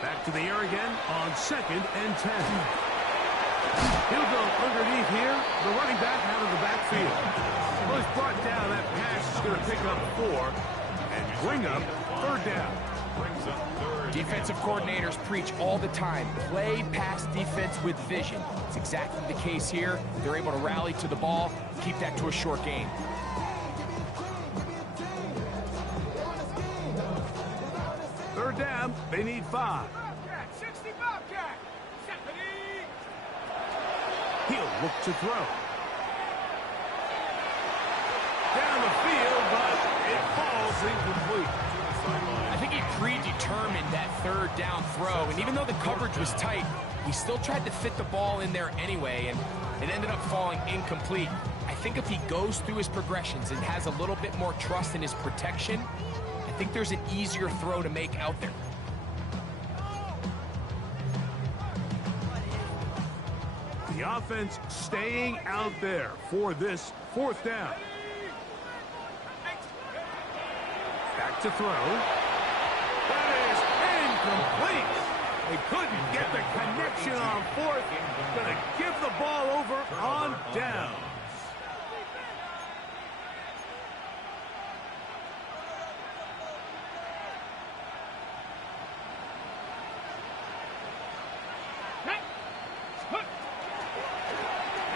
Back to the air again on 2nd and 10. He'll go underneath here. The running back out of the backfield. Well, he's brought down. That pass is going to pick up 4 and bring up 3rd down. Defensive coordinators preach all the time, play pass defense with vision. It's exactly the case here. They're able to rally to the ball, keep that to a short gain. Third down, they need 5. Bobcat, 60 Bobcat. He'll look to throw. Down the field, but it falls incomplete. I think he predetermined that 3rd down throw, and even though the coverage was tight, he still tried to fit the ball in there anyway, and it ended up falling incomplete. I think if he goes through his progressions and has a little bit more trust in his protection, I think there's an easier throw to make out there. The offense staying out there for this 4th down. Back to throw. That is complete. They couldn't get the connection on fourth. Going to give the ball over on down.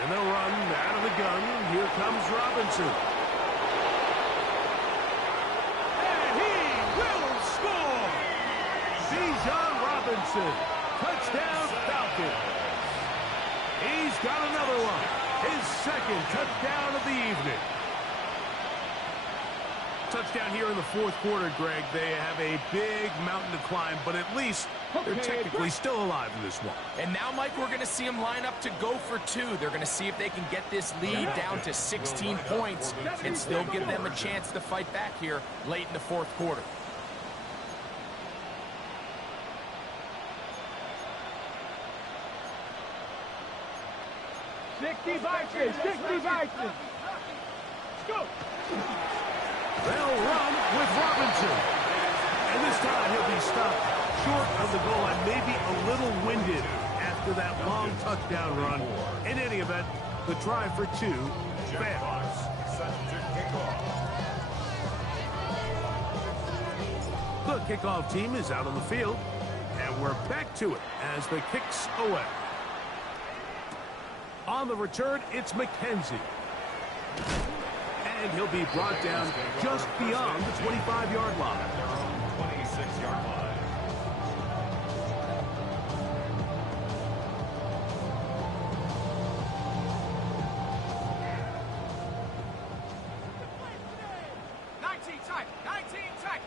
And they'll run out of the gun. Here comes Robinson. And he will score! Bijan Robinson. Touchdown Falcons. He's got another one. His second touchdown of the evening. Touchdown here in the fourth quarter, Greg. They have a big mountain to climb, but at least they're technically still alive in this one. And now, Mike, we're going to see them line up to go for two. They're going to see if they can get this lead down to 16 points and still give them a chance to fight back here late in the fourth quarter. Let's go. They'll run with Robinson. And this time he'll be stopped short of the goal line, maybe a little winded after that long touchdown run. In any event, the try for two fails. The kickoff team is out on the field, and we're back to it as the kick's away. On the return, it's McKenzie. And he'll be brought down just beyond the 25-yard line. 26-yard line.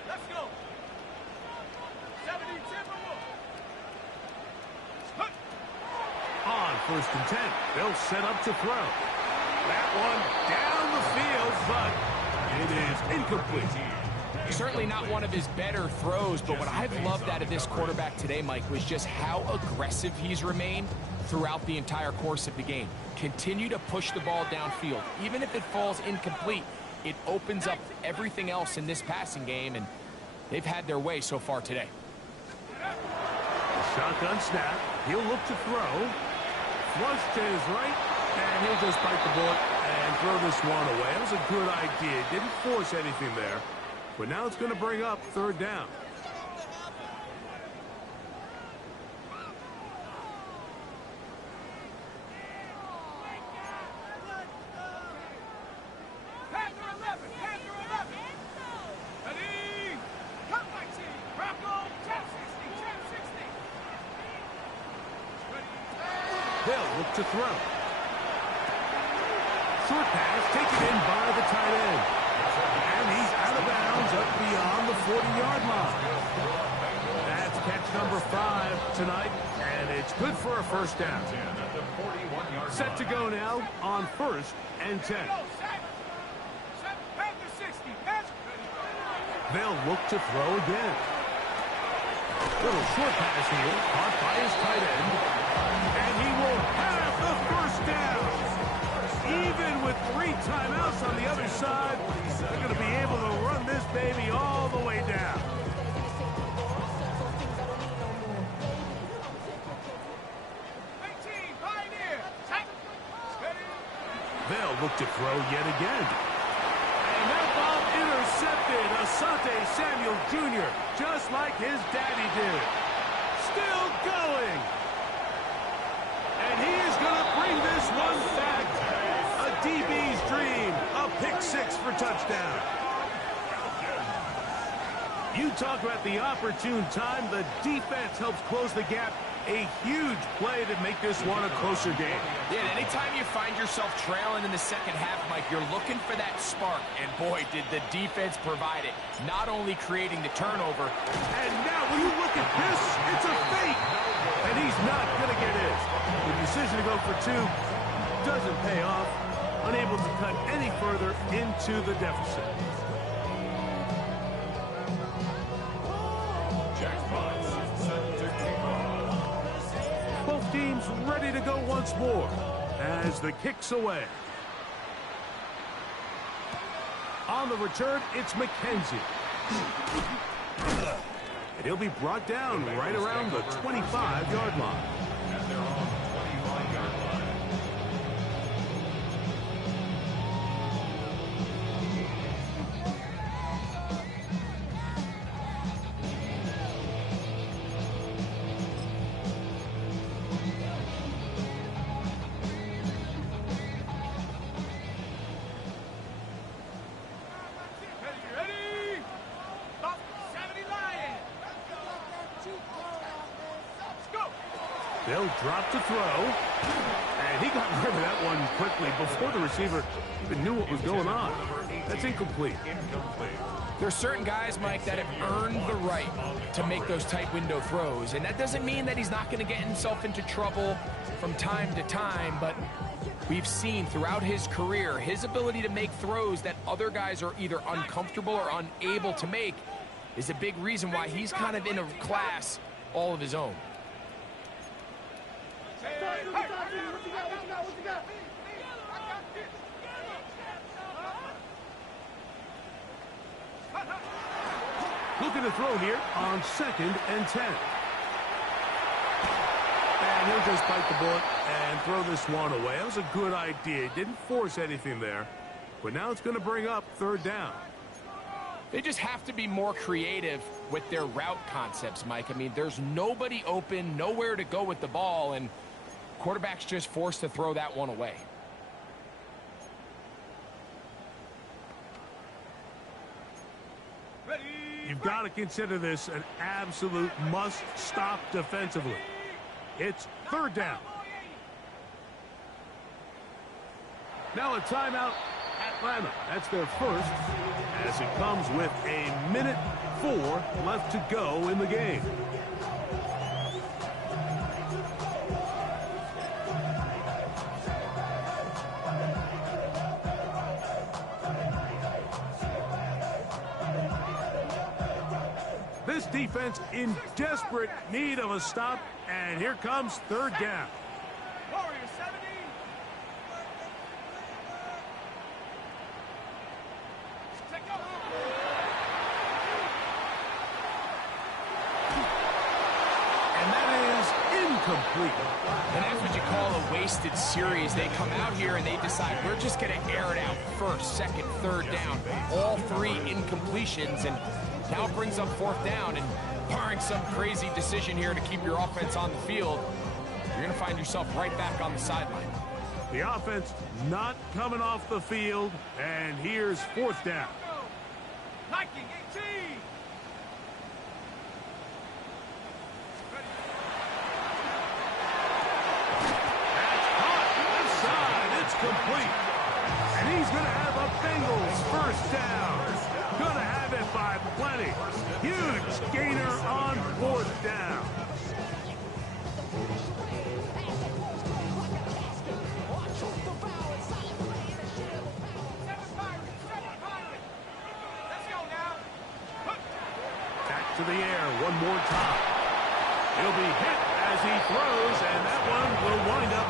Let's go. 70, On first and 10, they'll set up to throw. That one down the field, but it is incomplete. Certainly not one of his better throws, but what I've loved out of this quarterback today, Mike, was just how aggressive he's remained throughout the entire course of the game. Continue to push the ball downfield. Even if it falls incomplete, it opens up everything else in this passing game, and they've had their way so far today. Shotgun snap. He'll look to throw. Flush to his right, and he'll just bite the bullet and throw this one away. That was a good idea. Didn't force anything there. But now it's going to bring up third down. They'll look to throw. Short pass taken in by the tight end. And he's out of bounds up beyond the 40-yard line. That's catch number 5 tonight, and it's good for a first down. Set to go now on first and 10. They'll look to throw again. Little short pass here, caught by his tight end. And he will have the first down. Even with 3 timeouts on the other side, they're going to be able to run this baby all the way down. They'll look to throw yet again. And that ball intercepted. Asante Samuel Jr., just like his daddy did. Still going. And he is going to bring this one back. A DB's dream. A pick 6 for touchdown. You talk about the opportune time. The defense helps close the gap. A huge play to make this one a closer game. Yeah, and anytime you find yourself trailing in the second half, Mike, you're looking for that spark. And boy, did the defense provide it. Not only creating the turnover. And now when you look at this, it's a fake. And he's not going to get it. The decision to go for 2 doesn't pay off. Unable to cut any further into the deficit. Both teams ready to go once more as the kick's away. On the return, it's McKenzie. And he'll be brought down right around the 25-yard line. And they're on the 25-yard line. They'll drop to throw. And he got rid of that one quickly before the receiver even knew what was going on. That's incomplete. There's certain guys, Mike, that have earned the right to make those tight window throws. And that doesn't mean that he's not going to get himself into trouble from time to time. But we've seen throughout his career, his ability to make throws that other guys are either uncomfortable or unable to make is a big reason why he's kind of in a class all of his own. Looking to throw here on 2nd and 10. And he'll just bite the bullet and throw this one away. That was a good idea. Didn't force anything there. But now it's going to bring up 3rd down. They just have to be more creative with their route concepts, Mike. I mean, there's nobody open, nowhere to go with the ball, and quarterback's just forced to throw that one away. You've got to consider this an absolute must-stop defensively. It's 3rd down. Now a timeout, Atlanta. That's their first, as it comes with 1:04 left to go in the game. This defense in desperate need of a stop, and here comes 3rd down. Warrior 70. And that is incomplete. And that's what you call a wasted series. They come out here and they decide we're just going to air it out 1st, 2nd, 3rd down. All 3 incompletions, and now it brings up 4th down, and barring some crazy decision here to keep your offense on the field, you're going to find yourself right back on the sideline. The offense not coming off the field, and here's 4th down. Nike 18. That's caught left side. It's complete. And he's going to have a Bengals 1st down. Going to have it by plenty. Huge gainer on 4th down. Back to the air one more time. He'll be hit as he throws, and that one will wind up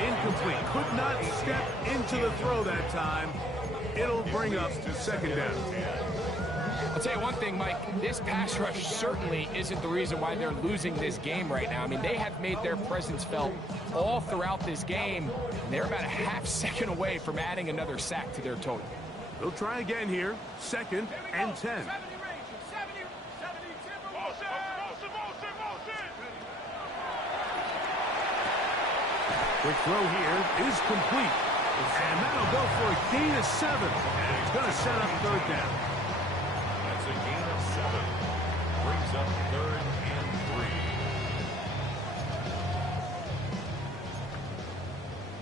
incomplete. Could not step into the throw that time. It'll bring up 2nd down. I'll tell you one thing, Mike, this pass rush certainly isn't the reason why they're losing this game right now. I mean, they have made their presence felt all throughout this game. They're about a half second away from adding another sack to their total. They'll try again here, 2nd and 10. Quick throw here is complete. And that'll go for a gain of 7. And it's going to set up 3rd down. That's a gain of 7. Brings up 3rd and 3.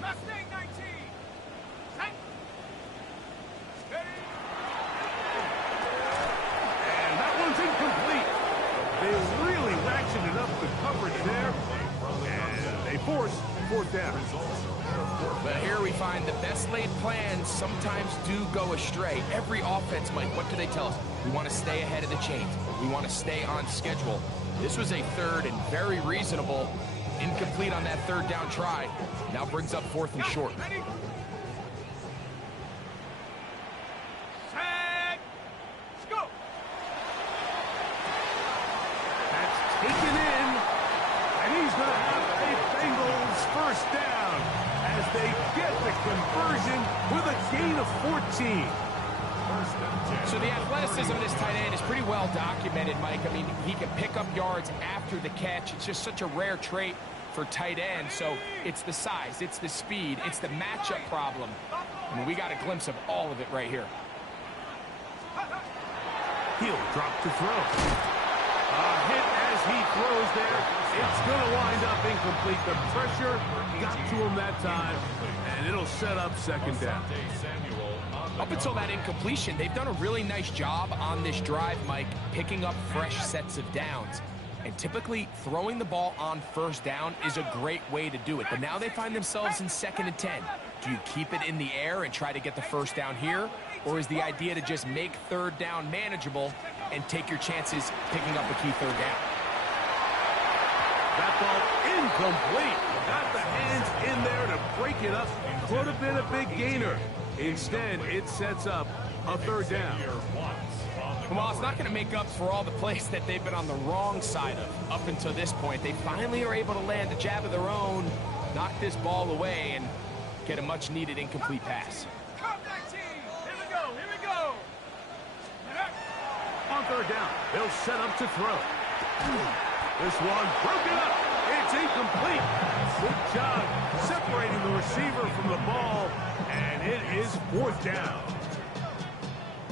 Mustang 19. Set. And that one's incomplete. They really ratcheted up the coverage there. And they force 4th down. But here we find the best laid plans sometimes do go astray. Every offense, Mike, what do they tell us? We want to stay ahead of the chains. We want to stay on schedule. This was a 3rd and very reasonable. Incomplete on that 3rd down try. Now brings up 4th and short. Set. Go. they get the conversion with a gain of 14. So the athleticism of this tight end is pretty well documented, Mike. I mean, he can pick up yards after the catch. It's just such a rare trait for tight end. So it's the size, it's the speed, it's the matchup problem. I mean, we got a glimpse of all of it right here. He'll drop to throw. A hit as he throws there. It's going to wind up incomplete. The pressure got to him that time, and it'll set up second down. Up until that incompletion, they've done a really nice job on this drive, Mike, picking up fresh sets of downs. And typically, throwing the ball on first down is a great way to do it. But now they find themselves in 2nd and 10. Do you keep it in the air and try to get the first down here? Or is the idea to just make 3rd down manageable and take your chances picking up a key 3rd down? That ball incomplete. Got the hands in there to break it up. Could have been a big gainer. Instead, it sets up a 3rd down. Well, it's not going to make up for all the plays that they've been on the wrong side of up until this point. They finally are able to land a jab of their own, knock this ball away, and get a much-needed incomplete pass. Here we go. Here we go. On 3rd down, they'll set up to throw. This one broken up. It's incomplete. Good job separating the receiver from the ball, and it is 4th down.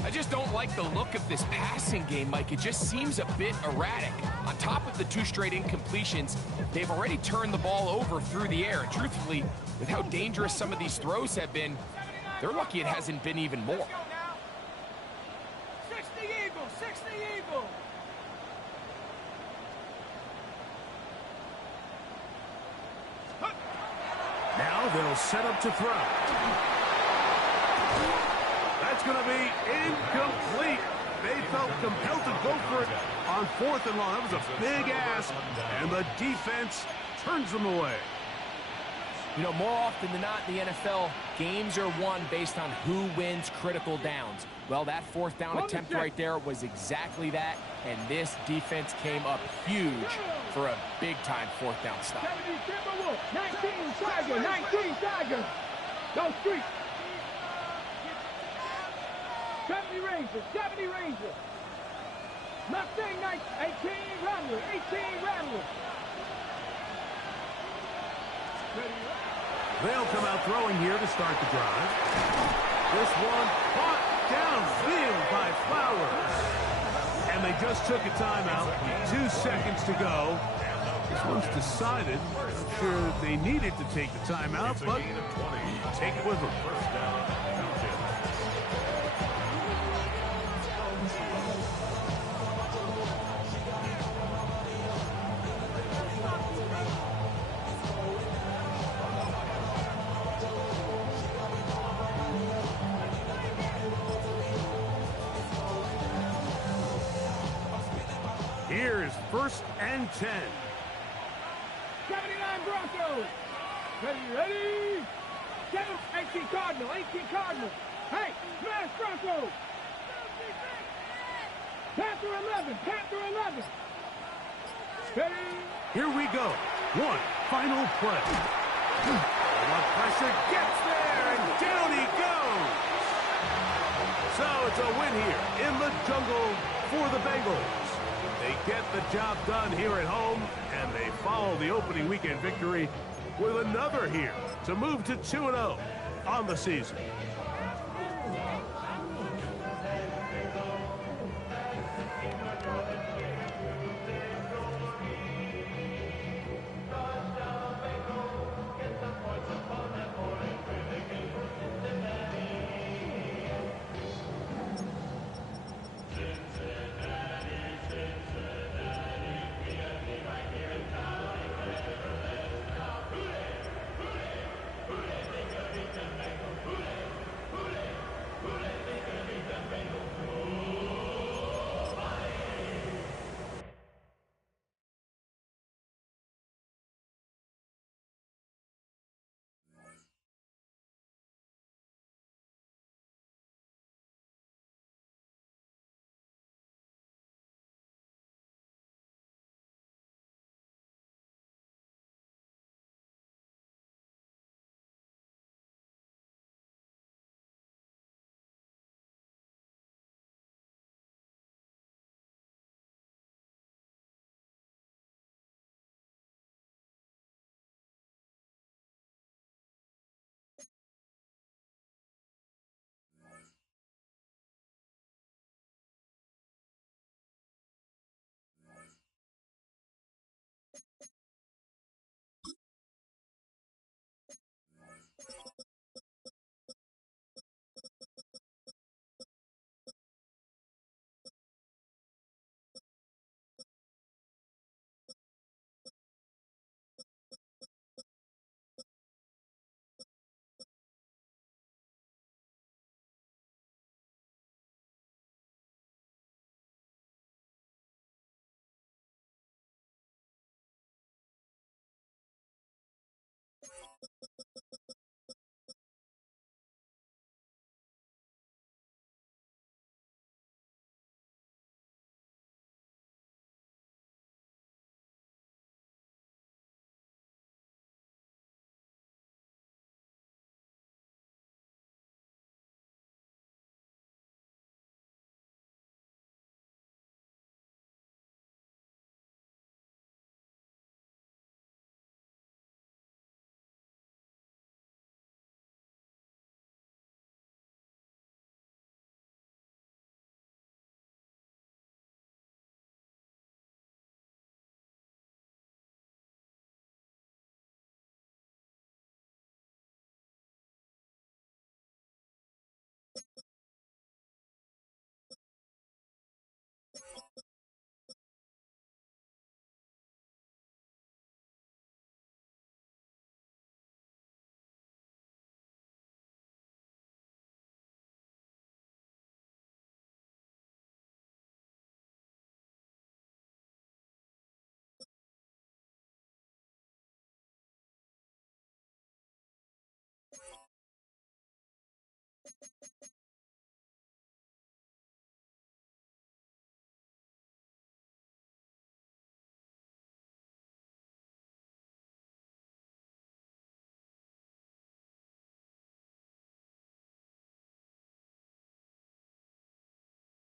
I just don't like the look of this passing game, Mike. It just seems a bit erratic. On top of the 2 straight incompletions, they've already turned the ball over through the air. And truthfully, with how dangerous some of these throws have been, they're lucky it hasn't been even more. 60 Eagles, 60 Eagles. Now they'll set up to throw. That's going to be incomplete. They felt compelled to go for it on 4th and long. That was a big ask, and the defense turns them away. You know, more often than not in the NFL, games are won based on who wins critical downs. Well, that 4th down attempt right there was exactly that, and this defense came up huge for a big-time 4th down stop. 70 Timberwolves, 19 Tiger, 19 Tiger. Go Street. 70 Rangers, 70 Rangers. Mustang 18 Rattler, 18 Rattler. They'll come out throwing here to start the drive. This one caught downfield by Flowers. And they just took a timeout. 2 seconds to go. This one's decided. I'm sure that they needed to take the timeout, but take it with them. First down. Here's 1st and 10. 79 Broncos. Ready? 18 Cardinal, 18 Cardinal. Hey, smash Broncos. Panther 11, Panther 11. Ready? Here we go. One final play. The pressure gets there, and down he goes. So it's a win here in the jungle for the Bengals. They get the job done here at home, and they follow the opening weekend victory with another here to move to 2-0 on the season.